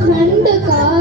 khánh đức cõi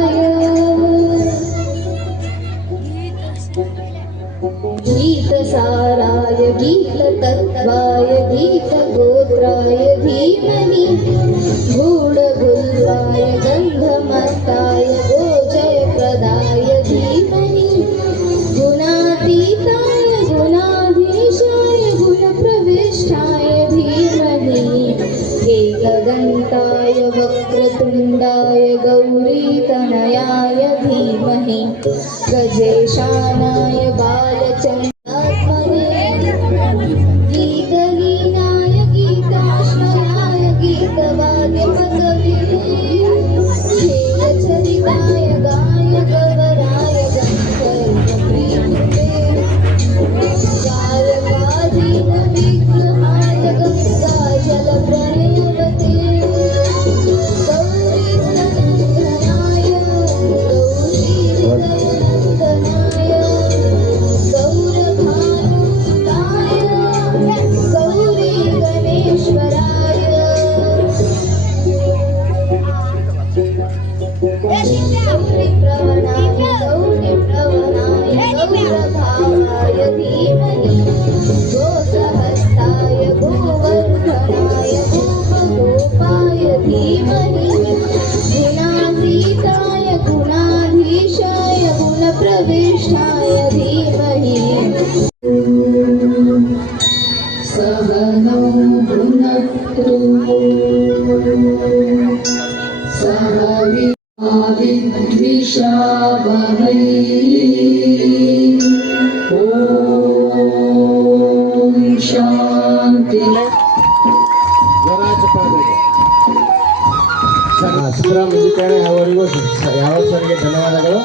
ಯಾವ ಸರ್ಗೆ ಧನ್ಯವಾದಗಳು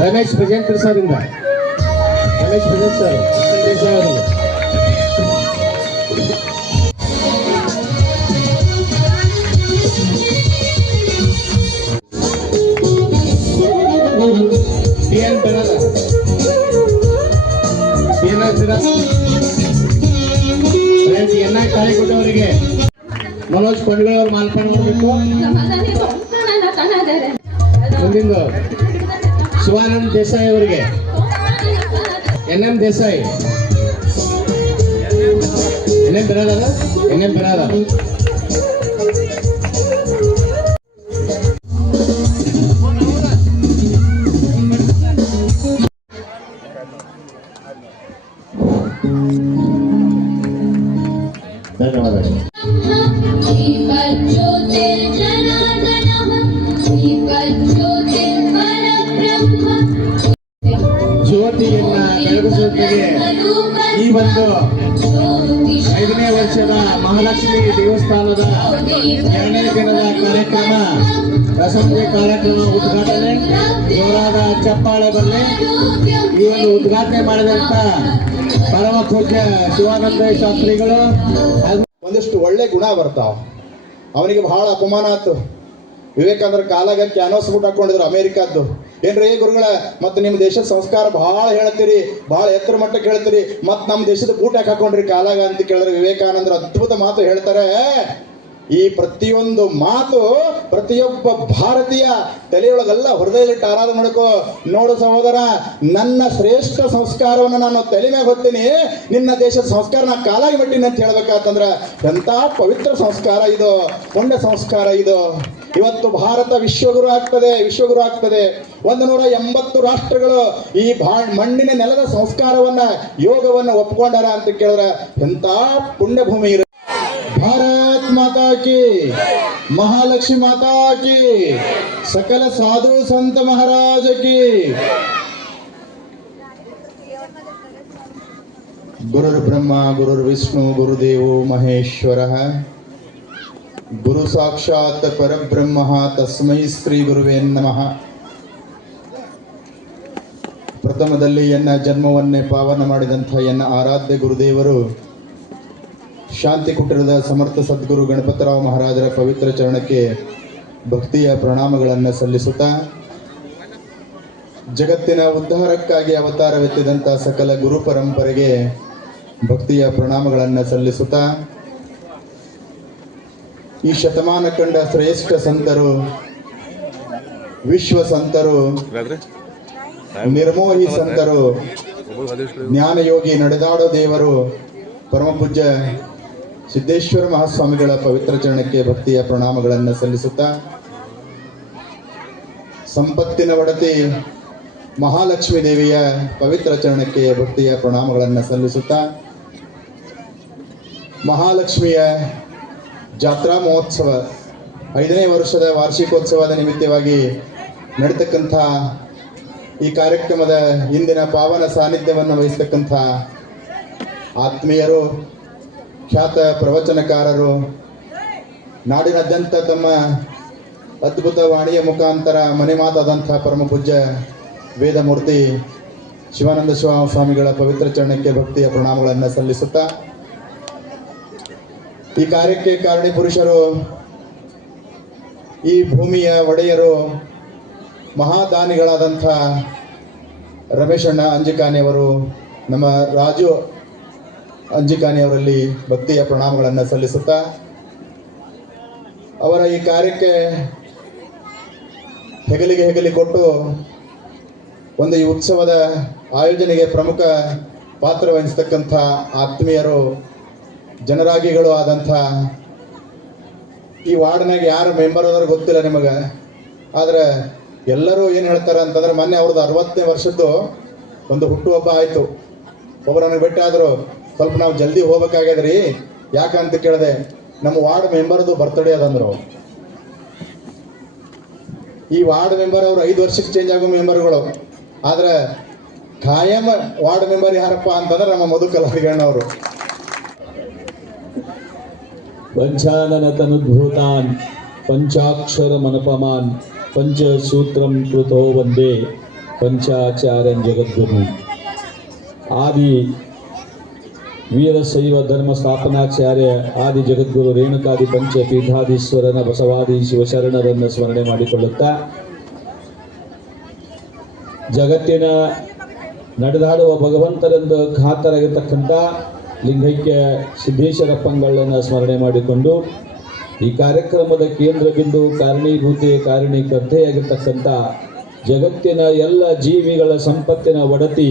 ರಮೇಶ್ ಪ್ರೆಸೆಂಟರ್ ಸರ್ ಇಂದ ರಮೇಶ್ ಪ್ರೆಸೆಂಟ್ ಸರ್ ದೇಸಾಯಿ ಅವರಿಗೆ ಮನೋಜ್ ಕೊಂಡ್ಳೆ ಅವ್ರು ಮಾಡಬೇಕು ಮುಂದಿಂದು ಶಿವಾನಂದ್ ದೇಸಾಯಿ ಅವರಿಗೆ. N M Desai. N M ಬರಾದ ಎನ್ ಎಂ ಬಿರಾದ ಬರಲಿ ಈ ಒಂದು ಉದ್ಘಾಟನೆ ಮಾಡಿದಂತ ಪರಮ ಪೂಜ್ಯ ಶಿವಾನಂದ ಶಾಸ್ತ್ರಿಗಳು. ಒಂದಿಷ್ಟು ಒಳ್ಳೆ ಗುಣ ಬರ್ತಾವ. ಅವನಿಗೆ ಬಹಳ ಅಪಮಾನ ಆಯ್ತು ವಿವೇಕಾನಂದರ ಕಾಲಾಗ ಕ್ಯಾನೋಸ್ ಬುಟ್ ಹಾಕೊಂಡಿದ್ರು ಅಮೇರಿಕಾದ್ದು. ಏನ್ರಿ ಗುರುಗಳ, ಮತ್ತೆ ನಿಮ್ಮ ದೇಶದ ಸಂಸ್ಕಾರ ಬಹಳ ಹೇಳ್ತೀರಿ, ಬಹಳ ಎತ್ತರ ಮಟ್ಟಕ್ಕೆ ಹೇಳ್ತೀರಿ ಮತ್ತೆ ನಮ್ಮ ದೇಶದ ಬೂಟ್ ಯಾಕೆ ಹಾಕೊಂಡ್ರಿ ಕಾಲಾಗ ಅಂತ ಕೇಳಿದ್ರೆ ವಿವೇಕಾನಂದರ ಅದ್ಭುತ ಮಾತು ಹೇಳ್ತಾರೆ. ಈ ಪ್ರತಿಯೊಂದು ಮಾತು ಪ್ರತಿಯೊಬ್ಬ ಭಾರತೀಯ ತಲೆಯೊಳಗೆಲ್ಲ ಹೃದಯದಲ್ಲಿಟ್ಟು ಆರಾಧನೆ ಮಾಡ್ಕೋ. ನೋಡು ಸಹೋದರ, ನನ್ನ ಶ್ರೇಷ್ಠ ಸಂಸ್ಕಾರವನ್ನು ನಾನು ತಲೆ ಮೇಲೆ ಹೊತ್ತೀನಿ. ನಿನ್ನ ದೇಶದ ಸಂಸ್ಕಾರ ನಾ ಕಾಲಾಗಿ ಬಿಟ್ಟಿನಿ ಅಂತ ಹೇಳ್ಬೇಕಾತಂದ್ರ, ಎಂಥ ಪವಿತ್ರ ಸಂಸ್ಕಾರ ಇದು, ಪುಣ್ಯ ಸಂಸ್ಕಾರ ಇದು. ಇವತ್ತು ಭಾರತ ವಿಶ್ವಗುರು ಆಗ್ತದೆ ವಿಶ್ವಗುರು ಆಗ್ತದೆ. ಒಂದು ನೂರ ಎಂಬತ್ತು ರಾಷ್ಟ್ರಗಳು ಈ ಭಾ, ಮಣ್ಣಿನ ನೆಲದ ಸಂಸ್ಕಾರವನ್ನ, ಯೋಗವನ್ನ ಒಪ್ಕೊಂಡಾರ ಅಂತ ಕೇಳಿದ್ರೆ ಎಂಥ ಪುಣ್ಯಭೂಮಿ ಭೂಮಿ ಭಾರತ ಭಾರತ್ ಮಾತಾ ಕಿ ಮಹಾಲಕ್ಷ್ಮಿ ಮಾತಾ ಕಿ ಸಕಲ ಸಾಧು ಸಂತ ಮಹಾರಾಜ ಕಿ ಗುರುರ್ ಬ್ರಹ್ಮ, ಗುರುರ್ ವಿಷ್ಣು, ಗುರುದೇವೋ ಮಹೇಶ್ವರ. ಗುರು ಸಾಕ್ಷಾತ್ ಪರಬ್ರಹ್ಮ, ತಸ್ಮೈ ಶ್ರೀ ಗುರುವೇ ನಮಃ. ಪ್ರಥಮದಲ್ಲಿ ಎನ್ನ ಜನ್ಮವನ್ನೇ ಪಾವನ ಮಾಡಿದಂಥ ಎನ್ನ ಆರಾಧ್ಯ ಗುರುದೇವರು ಶಾಂತಿ ಕುಟೀರದ ಸಮರ್ಥ ಸದ್ಗುರು ಗಣಪತರಾವ್ ಮಹಾರಾಜರ ಪವಿತ್ರ ಚರಣಕ್ಕೆ ಭಕ್ತಿಯ ಪ್ರಣಾಮಗಳನ್ನು ಸಲ್ಲಿಸುತ್ತಾ ಜಗತ್ತಿನ ಉದ್ಧಾರಕ್ಕಾಗಿ ಅವತಾರವೆತ್ತಿದಂಥ ಸಕಲ ಗುರು ಪರಂಪರೆಗೆ ಭಕ್ತಿಯ ಪ್ರಣಾಮಗಳನ್ನು ಸಲ್ಲಿಸುತ್ತಾ ಈ ಶತಮಾನ ಕಂಡ ಶ್ರೇಷ್ಠ ಸಂತರು ವಿಶ್ವ ಸಂತರು ನಿರ್ಮೋಹಿ ಸಂತರು ಜ್ಞಾನಯೋಗಿ ನಡೆದಾಡೋ ದೇವರು ಪರಮ ಪೂಜ್ಯ ಸಿದ್ದೇಶ್ವರ ಮಹಾಸ್ವಾಮಿಗಳ ಪವಿತ್ರ ಚರಣಕ್ಕೆ ಭಕ್ತಿಯ ಪ್ರಣಾಮಗಳನ್ನು ಸಲ್ಲಿಸುತ್ತಾ ಸಂಪತ್ತಿನ ಒಡತಿ ಮಹಾಲಕ್ಷ್ಮೀ ದೇವಿಯ ಪವಿತ್ರ ಚರಣಕ್ಕೆ ಭಕ್ತಿಯ ಪ್ರಣಾಮಗಳನ್ನು ಸಲ್ಲಿಸುತ್ತಾ ಮಹಾಲಕ್ಷ್ಮಿಯ ಜಾತ್ರಾ ಮಹೋತ್ಸವ, ಐದನೇ ವರ್ಷದ ವಾರ್ಷಿಕೋತ್ಸವದ ನಿಮಿತ್ತವಾಗಿ ನಡೀತಕ್ಕಂಥ ಈ ಕಾರ್ಯಕ್ರಮದ ಇಂದಿನ ಪಾವನ ಸಾನ್ನಿಧ್ಯವನ್ನು ವಹಿಸ್ತಕ್ಕಂಥ ಆತ್ಮೀಯರು ಖ್ಯಾತ ಪ್ರವಚನಕಾರರು, ನಾಡಿನಾದ್ಯಂತ ತಮ್ಮ ಅದ್ಭುತ ವಾಣಿಯ ಮುಖಾಂತರ ಮನೆ ಮಾತಾದಂಥ ಪರಮ ಪೂಜ್ಯ ವೇದಮೂರ್ತಿ ಶಿವಾನಂದ ಶಿವ ಸ್ವಾಮಿಗಳ ಪವಿತ್ರ ಚರಣಕ್ಕೆ ಭಕ್ತಿಯ ಪ್ರಣಾಮಗಳನ್ನು ಸಲ್ಲಿಸುತ್ತಾ, ಈ ಕಾರ್ಯಕ್ಕೆ ಕಾರಣಿ ಪುರುಷರು, ಈ ಭೂಮಿಯ ಒಡೆಯರು, ಮಹಾದಾನಿಗಳಾದಂಥ ರಮೇಶಣ್ಣ ಅಂಜಿಕಾನೆಯವರು, ನಮ್ಮ ರಾಜು ಅಂಜಿಕಾನಿಯವರಲ್ಲಿ ಭಕ್ತಿಯ ಪ್ರಣಾಮಗಳನ್ನು ಸಲ್ಲಿಸುತ್ತಾ ಅವರ ಈ ಕಾರ್ಯಕ್ಕೆ ಹೆಗಲಿಗೆ ಹೆಗಲಿ ಕೊಟ್ಟು ಒಂದು ಈ ಉತ್ಸವದ ಆಯೋಜನೆಗೆ ಪ್ರಮುಖ ಪಾತ್ರ ವಹಿಸ್ತಕ್ಕಂಥ ಆತ್ಮೀಯರು, ಜನರಾಗಿಗಳು ಆದಂಥ ಈ ವಾರ್ಡ್ನಾಗ ಯಾರು ಮೆಂಬರ್ ಅದಾರ ಗೊತ್ತಿಲ್ಲ ನಿಮಗೆ. ಆದರೆ ಎಲ್ಲರೂ ಏನು ಹೇಳ್ತಾರೆ ಅಂತಂದ್ರೆ ಮೊನ್ನೆ ಅವ್ರದ್ದು ಅರವತ್ತನೇ ವರ್ಷದ್ದು ಒಂದು ಹುಟ್ಟುಹಬ್ಬ ಆಯಿತು. ಒಬ್ಬರನ್ನು ಭೇಟಿ ಸ್ವಲ್ಪ ನಾವು ಜಲ್ದಿ ಹೋಗ್ಬೇಕಾಗ್ಯದ್ರಿ. ಯಾಕಂತ ಕೇಳಿದೆ, ನಮ್ಮ ವಾರ್ಡ್ ಮೆಂಬರ್ದು ಬರ್ತಡೇ ಅದಂದ್ರು. ಈ ವಾರ್ಡ್ ಮೆಂಬರ್ ಅವರು ಐದು ವರ್ಷಕ್ಕೆ ಚೇಂಜ್ ಆಗೋ ಮೆಂಬರ್ಗಳು. ಆದ್ರೆ ಖಾಯಂ ವಾರ್ಡ್ ಮೆಂಬರ್ ಯಾರಪ್ಪ ಅಂತಂದ್ರೆ ನಮ್ಮ ಮಧು ಕಲಾವಿಗಣ್ಣವರು ಪಂಚಾನನ ತನುದ್ಭೂತಾನ್ ಪಂಚಾಕ್ಷರ ಮನಪಮಾನ್ ಪಂಚಸೂತ್ರಂ ಕೃತೋ ಒಂದೇ ಪಂಚಾಚಾರ್ಯನ್ ಜಗದ್ಗುರು. ಆದಿ ವೀರಶೈವ ಧರ್ಮ ಸ್ಥಾಪನಾಚಾರ್ಯ ಆದಿ ಜಗದ್ಗುರು ರೇಣುಕಾದಿ ಪಂಚಪೀಠಾಧೀಶ್ವರನ ಬಸವಾದಿ ಶಿವಶರಣರನ್ನು ಸ್ಮರಣೆ ಮಾಡಿಕೊಳ್ಳುತ್ತಾ, ಜಗತ್ತಿನ ನಡೆದಾಡುವ ಭಗವಂತರೆಂದು ಖಾತರಾಗಿರ್ತಕ್ಕಂಥ ಲಿಂಗೈಕ್ಯ ಸಿದ್ದೇಶ್ವರಪ್ಪಂಗಳನ್ನು ಸ್ಮರಣೆ ಮಾಡಿಕೊಂಡು, ಈ ಕಾರ್ಯಕ್ರಮದ ಕೇಂದ್ರ ಬಿಂದು ಕಾರಣೀಭೂತಿ, ಕಾರಣೀಕರ್ತೆಯಾಗಿರ್ತಕ್ಕಂಥ ಜಗತ್ತಿನ ಎಲ್ಲ ಜೀವಿಗಳ ಸಂಪತ್ತಿನ ಒಡತಿ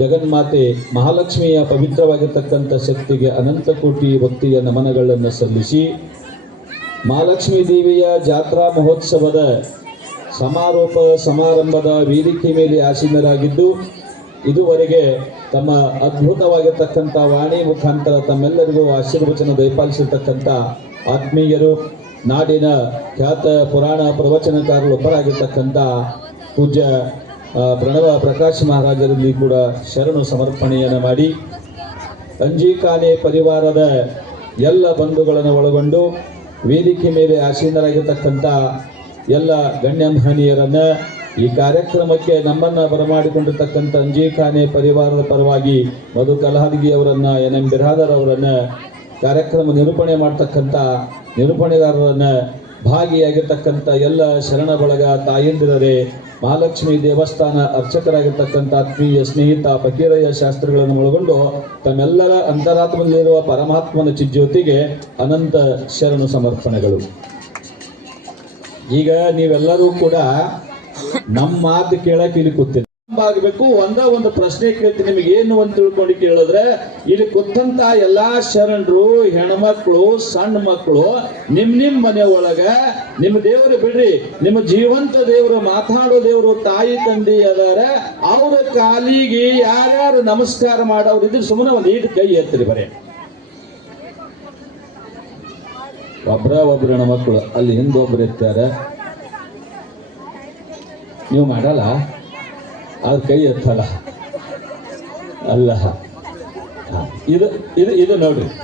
ಜಗನ್ಮಾತೆ ಮಹಾಲಕ್ಷ್ಮಿಯ ಪವಿತ್ರವಾಗಿರ್ತಕ್ಕಂಥ ಶಕ್ತಿಗೆ ಅನಂತ ಕೋಟಿ ಭಕ್ತಿಯ ನಮನಗಳನ್ನು ಸಲ್ಲಿಸಿ ಮಹಾಲಕ್ಷ್ಮೀ ದೇವಿಯ ಜಾತ್ರಾ ಮಹೋತ್ಸವದ ಸಮಾರೋಪ ಸಮಾರಂಭದ ವೇದಿಕೆ ಮೇಲೆ ಆಸೀನರಾಗಿದ್ದು, ಇದುವರೆಗೆ ತಮ್ಮ ಅದ್ಭುತವಾಗಿರ್ತಕ್ಕಂಥ ವಾಣಿ ಮುಖಾಂತರ ತಮ್ಮೆಲ್ಲರಿಗೂ ಆಶೀರ್ವಚನ ದಯಪಾಲಿಸಿರ್ತಕ್ಕಂಥ ಆತ್ಮೀಯರು, ನಾಡಿನ ಖ್ಯಾತ ಪುರಾಣ ಪ್ರವಚನಕಾರರೊಬ್ಬರಾಗಿರ್ತಕ್ಕಂಥ ಪೂಜ್ಯ ಪ್ರಣವ ಪ್ರಕಾಶ್ ಮಹಾರಾಜರಲ್ಲಿ ಕೂಡ ಶರಣು ಸಮರ್ಪಣೆಯನ್ನು ಮಾಡಿ ಅಂಜಿಕಾನೆ ಪರಿವಾರದ ಎಲ್ಲ ಬಂಧುಗಳನ್ನು ಒಳಗೊಂಡು ವೇದಿಕೆ ಮೇಲೆ ಆಸೀನರಾಗಿರ್ತಕ್ಕಂಥ ಎಲ್ಲ ಗಣ್ಯಮಹನೀಯರನ್ನು ಈ ಕಾರ್ಯಕ್ರಮಕ್ಕೆ ನಮ್ಮನ್ನು ಬರಮಾಡಿಕೊಂಡಿರ್ತಕ್ಕಂಥ ಅಂಜಿಖಾನೆ ಪರಿವಾರದ ಪರವಾಗಿ ಮಧು ಕಲಹದಗಿ ಅವರನ್ನು, ಎನ್ ಎಂ ಬಿರಾದರ್ ಅವರನ್ನು ಕಾರ್ಯಕ್ರಮ ನಿರೂಪಣೆ ಮಾಡ್ತಕ್ಕಂಥ ನಿರೂಪಣೆಗಾರರನ್ನ ಭಾಗಿಯಾಗಿರ್ತಕ್ಕಂಥ ಎಲ್ಲ ಶರಣ ಬಳಗ ತಾಯಂದಿರರೇ, ಮಹಾಲಕ್ಷ್ಮಿ ದೇವಸ್ಥಾನ ಅರ್ಚಕರಾಗಿರ್ತಕ್ಕಂಥ ಆತ್ಮೀಯ ಸ್ನೇಹಿತ ಫಕೀರಯ್ಯ ಶಾಸ್ತ್ರಿಗಳನ್ನು ಒಳಗೊಂಡು ತಮ್ಮೆಲ್ಲರ ಅಂತರಾತ್ಮದಲ್ಲಿರುವ ಪರಮಾತ್ಮನ ಚಿಜ್ಯೋತಿಗೆ ಅನಂತ ಶರಣ ಸಮರ್ಪಣೆಗಳು. ಈಗ ನೀವೆಲ್ಲರೂ ಕೂಡ ನಮ್ಮ ಮಾತು ಕೇಳಕ್ಕೆ ಇಲ್ಲಿ ಆಗಬೇಕು. ಒಂದ ಒಂದು ಪ್ರಶ್ನೆ ಕೇಳ್ತೀನಿ ನಿಮಗೆ. ಏನು ಅಂತ ತಿಳ್ಕೊಂಡು ಕೇಳಿದ್ರೆ, ಇಲ್ಲಿ ಕುತ್ತಂತ ಎಲ್ಲಾ ಶರಣರು, ಹೆಣ್ಮಕ್ಳು, ಸಣ್ಣ ಮಕ್ಕಳು ನಿಮ್ ನಿಮ್ ಮನೆ ಒಳಗ ನಿಮ್ಮ ದೇವರು ಬಿಡ್ರಿ. ನಿಮ್ಮ ಜೀವಂತ ದೇವರು, ಮಾತಾಡೋ ದೇವ್ರು, ತಾಯಿ, ತಂದೆ ಅದಾರ. ಅವ್ರ ಕಾಲಿಗೆ ಯಾರ್ಯಾರು ನಮಸ್ಕಾರ ಮಾಡೋರು ಇದ್ರೆ ಸುಮ್ಮನೆ ಒಂದು ಈಟ್ ಕೈ ಎತ್ತರಿ ಬರೇ. ಒಬ್ರ ಒಬ್ರು ಹೆಣ್ಮಕ್ಳು, ಅಲ್ಲಿ ಹಿಂದೊಬ್ರು ಇರ್ತಾರೆ. ನೀವು ಮಾಡಲ್ಲ? ಅದು ಕೈ ಎತ್ತಲ್ಲ. ಅಲ್ಲ. ಇದು ಇದು ಇದು ನೋಡ್ರಿ.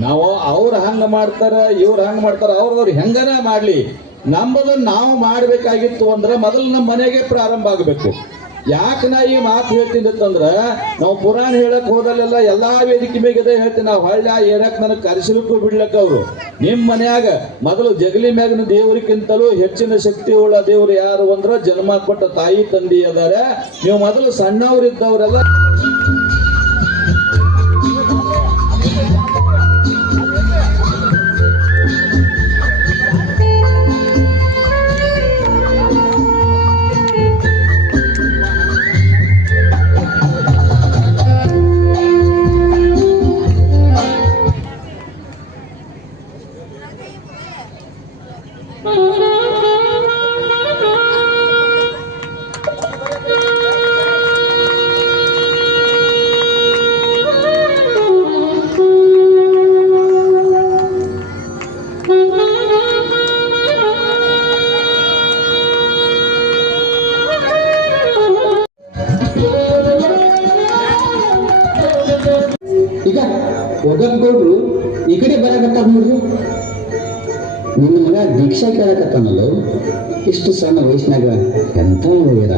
ನಾವು ಅವ್ರು ಹಂಗೆ ಮಾಡ್ತಾರೆ, ಇವ್ರು ಹಂಗೆ ಮಾಡ್ತಾರೆ, ಅವ್ರದವ್ರು ಹೆಂಗನ ಮಾಡ್ಲಿ. ನಮ್ಮದನ್ನು ನಾವು ಮಾಡಬೇಕಾಗಿತ್ತು ಅಂದ್ರೆ ಮೊದಲು ನಮ್ಮ ಮನೆಗೆ ಪ್ರಾರಂಭ ಆಗಬೇಕು. ಯಾಕೆ ನಾ ಈ ಮಾತು ಹೇಳ್ತೀನಿ ಅಂತಂದ್ರ, ನಾವು ಪುರಾಣ ಹೇಳಕ್ ಹೋದಲ್ಲೆಲ್ಲ ಎಲ್ಲಾ ವೇದಿಕೆ ಮೇಗದೆ ಹೇಳ್ತೀನಿ, ನಾವು ಹಳ್ಳ ಏರಕ್ ನನಗೆ ಕರೆಸಲಿಕ್ಕೂ ಬಿಡ್ಲಕ್ಕ ಅವರು. ನಿಮ್ಮ ಮನ್ಯಾಗ ಮೊದಲು ಜಗಲಿ ಮ್ಯಾಗಿನ ದೇವರಿಗಿಂತಲೂ ಹೆಚ್ಚಿನ ಶಕ್ತಿ ಉಳ್ಳ ದೇವರು ಯಾರು ಅಂದ್ರ ಜನ್ಮ ಕೊಟ್ಟ ತಾಯಿ, ತಂದೆ ಅದಾರ. ನೀವು ಮೊದಲು ಸಣ್ಣವರಿದ್ದವರೆಲ್ಲ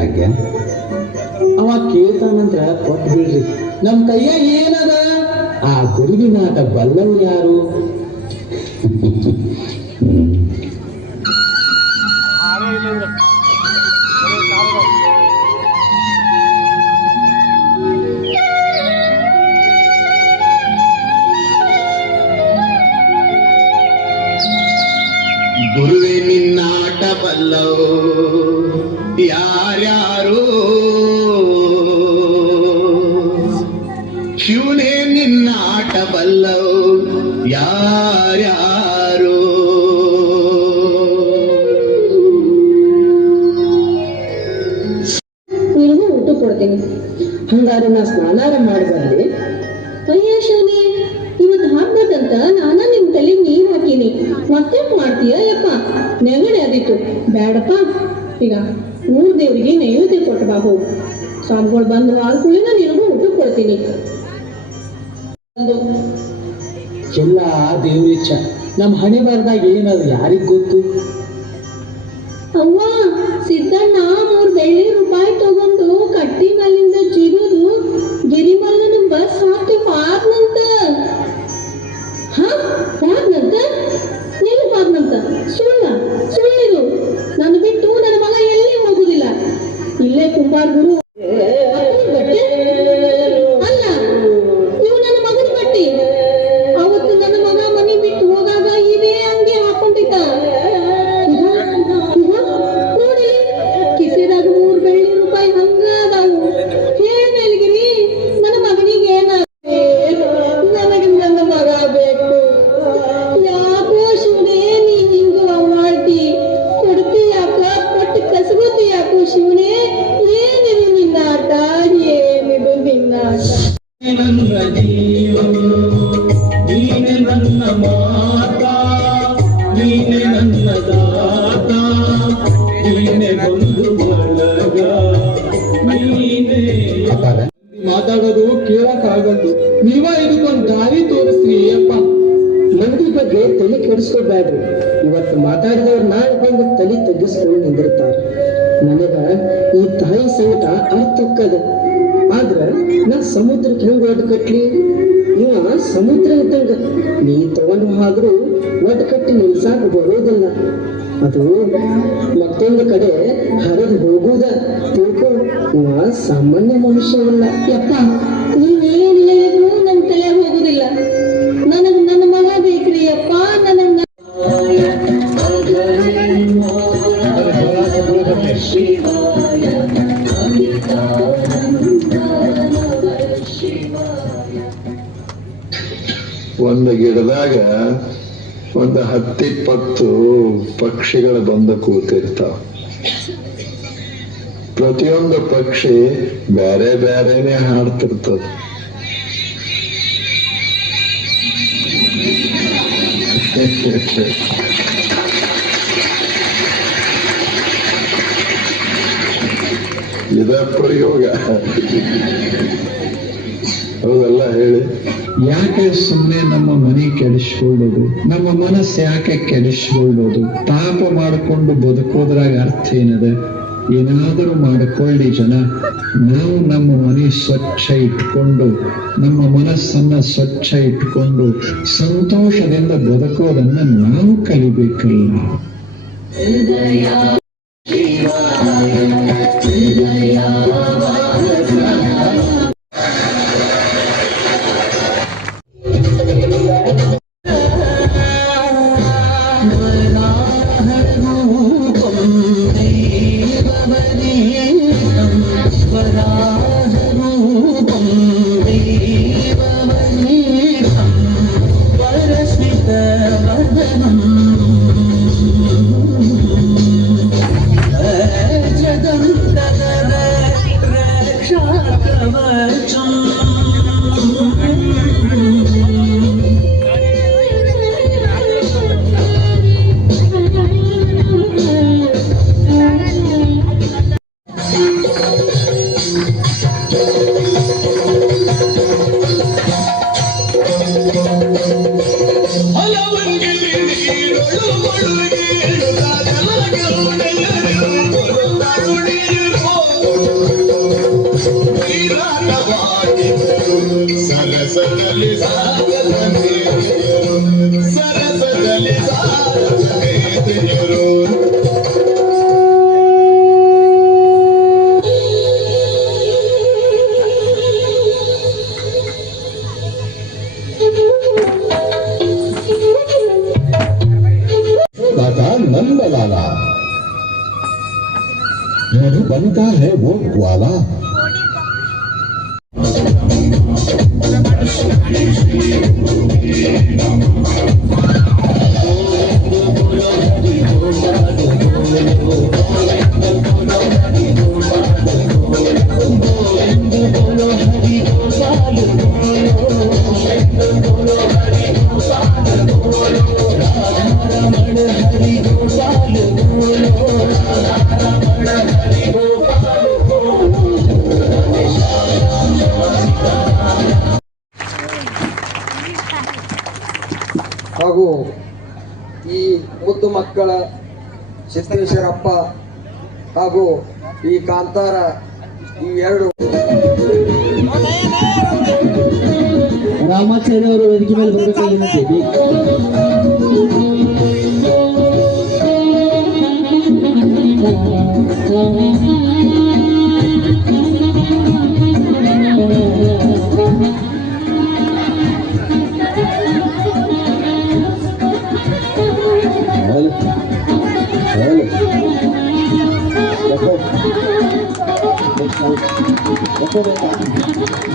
ವೈರಾಗ್ಯ ಅವ ಕೇಳ್ತಾನಂದ್ರ ಕೊಟ್ಟು ಬಿಡ್ರಿ. ನಮ್ಮ ಕೈಯಾಗ ಏನದ? ಆ ಗುರುವಿನ ಆಟ ಬಲ್ಲವ್ರು ಯಾರು? ಗುರುವೆ, ನಿನ್ನಾಟ ಬಲ್ಲವು? ಮತ್ತೆ ಮಾಡ್ತೀಯ? ಯಪ್ಪ, ನೆಗಡೆ ಅದಿತ್ತು. ಬೇಡಪ್ಪ. ಈಗ ಊರ್ ದೇವರಿಗೆ ನೈವೇದ್ಯ ಕೊಟ್ಟು ಹೋಗು ಸ್ವಾಮಿಗಳು ಬಂದು ಹಾಲು ಕುಳಿನ ನಿನಗೂ ಊಟ ಕೊಡ್ತೀನಿ. ಎಲ್ಲ ದೇವ್ರಿಚ್ಛ ನಮ್ಮ ಹಣೆ ಬರ್ದಾಗ ಏನದು ಯಾರಿಗ್ ಗೊತ್ತು? ಈ ತಾಯಿ ಸಂಕಟ ಅರ್ಥಕ್ಕದ ಆದ್ರ ನಾ ಸಮುದ್ರಕ್ಕೆ ಹೆಂಗ್ ಒಡ್ ಕಟ್ಲಿ? ಇವ ಸಮುದ್ರ ಇದ್ದಂಗ. ನೀ ತಗೊಂಡು ಹಾದ್ರು ಒಡ್ ಕಟ್ಟಿ ನಿಲ್ಸಾಕ ಬರೋದಿಲ್ಲ. ಅದು ಮತ್ತೊಂದು ಕಡೆ ಹರಿದು ಹೋಗುದ. ತಿಳ್ಕೊ, ಇವ ಸಾಮಾನ್ಯ ಮನುಷ್ಯವಲ್ಲ. ಯಪ್ಪ. ಕೂತಿರ್ತಾವ ಪ್ರತಿಯೊಂದು ಪಕ್ಷಿ ಬೇರೆ ಬೇರೆನೆ ಹಾಡ್ತಿರ್ತದ ಇದ ಪ್ರಯೋಗ ಹೌದಲ್ಲ ಹೇಳಿ ಯಾಕೆ ಸುಮ್ಮನೆ ನಮ್ಮ ಮನೆ ಕೆಡಿಸ್ಕೊಳ್ಳೋದು? ನಮ್ಮ ಮನಸ್ಸು ಯಾಕೆ ಕೆಡಿಸ್ಕೊಳ್ಳೋದು? ಪಾಪ ಮಾಡಿಕೊಂಡು ಬದುಕೋದ್ರಾಗ ಅರ್ಥ ಏನದ? ಏನಾದರೂ ಮಾಡಿಕೊಳ್ಳಿ ಜನ. ನಾವು ನಮ್ಮ ಮನೆ ಸ್ವಚ್ಛ ಇಟ್ಕೊಂಡು, ನಮ್ಮ ಮನಸ್ಸನ್ನ ಸ್ವಚ್ಛ ಇಟ್ಕೊಂಡು, ಸಂತೋಷದಿಂದ ಬದುಕೋದನ್ನ ನಾವು ಕಲಿಬೇಕಲ್ಲ. Really? ಈ ಕಾಂತಾರ ಈ ಎರಡು ここで。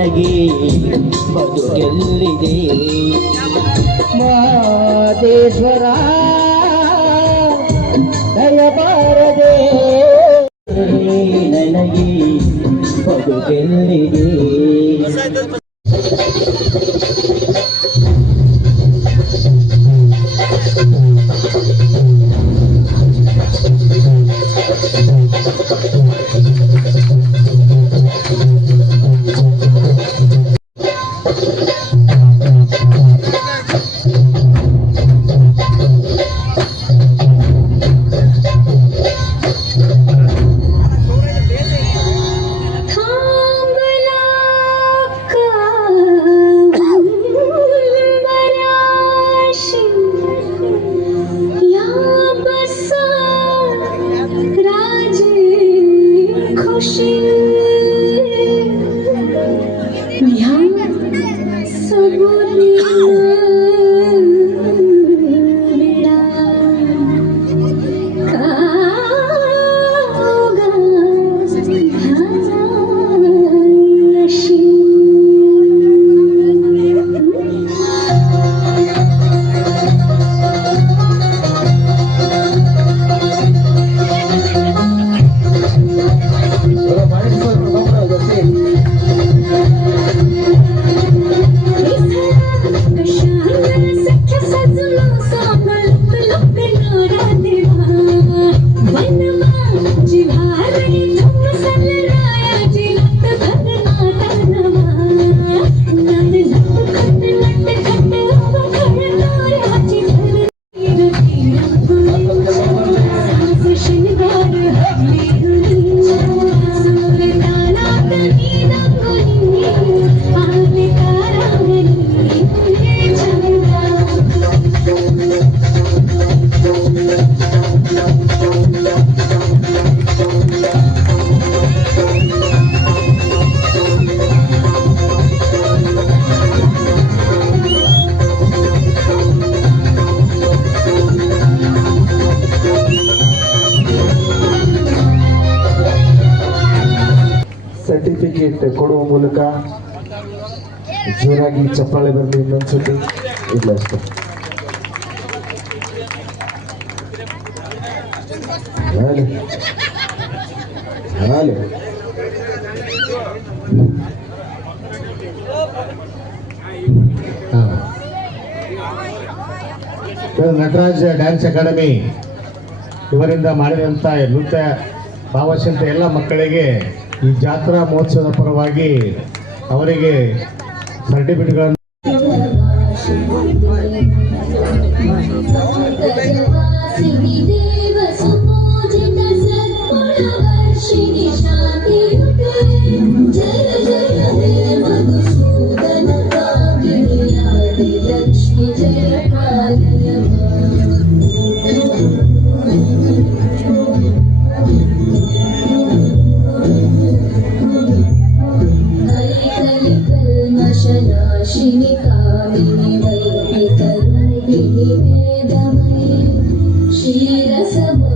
ನನಗೆ ಬದುಕೆಲ್ಲಿದೆ? ಮಾದೇಶ್ವರ ದಯಬಾರದೆ ನನಗೆ ಬದುಕೆಲ್ಲಿದೆ? Nataraj dance academy. ಇವರಿಂದ ಮಾಡಿದಂಥ ನೃತ್ಯ ಭಾವಶಂತ ಎಲ್ಲ ಮಕ್ಕಳಿಗೆ ಈ ಜಾತ್ರಾ ಮಹೋತ್ಸವದ ಪರವಾಗಿ ಅವರಿಗೆ ಸರ್ಟಿಫಿಕೇಟ್ಗಳನ್ನು शीरसमु